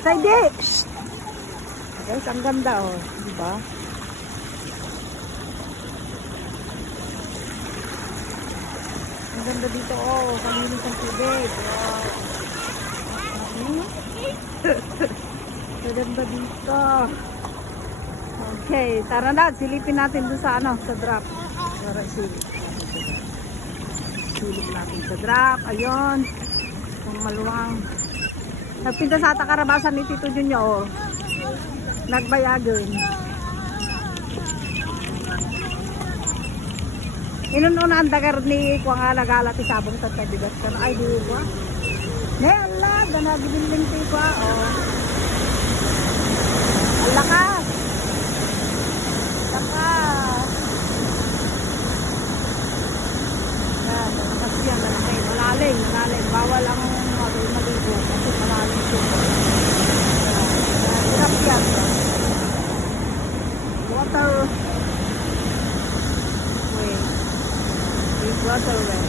Saidi! Guys, ang ganda oh. Diba? Ang ganda dito oh. Kalinis ang tubig. Wow. Ang ganda dito. Okay, tara na. Silipin natin doon sa ano, sa drop. Tara, silip natin sa drop. Ayun. Ang maluwang. Nagpinta sa takarabasan ni Tito Junyo. Nagbayagan. Inununa ang dagar ni Kuang Alagala ti sabong sa tabigas ka. Ay, di ba? Ne, Allah. Gana, bibiling ti ko. Oh. Alakas. Alakas. Yan, kasi yan. Malalim, malalim. Bawal ang maligo. Kasi malalim ito. Hirap yan. Water way. Big water way.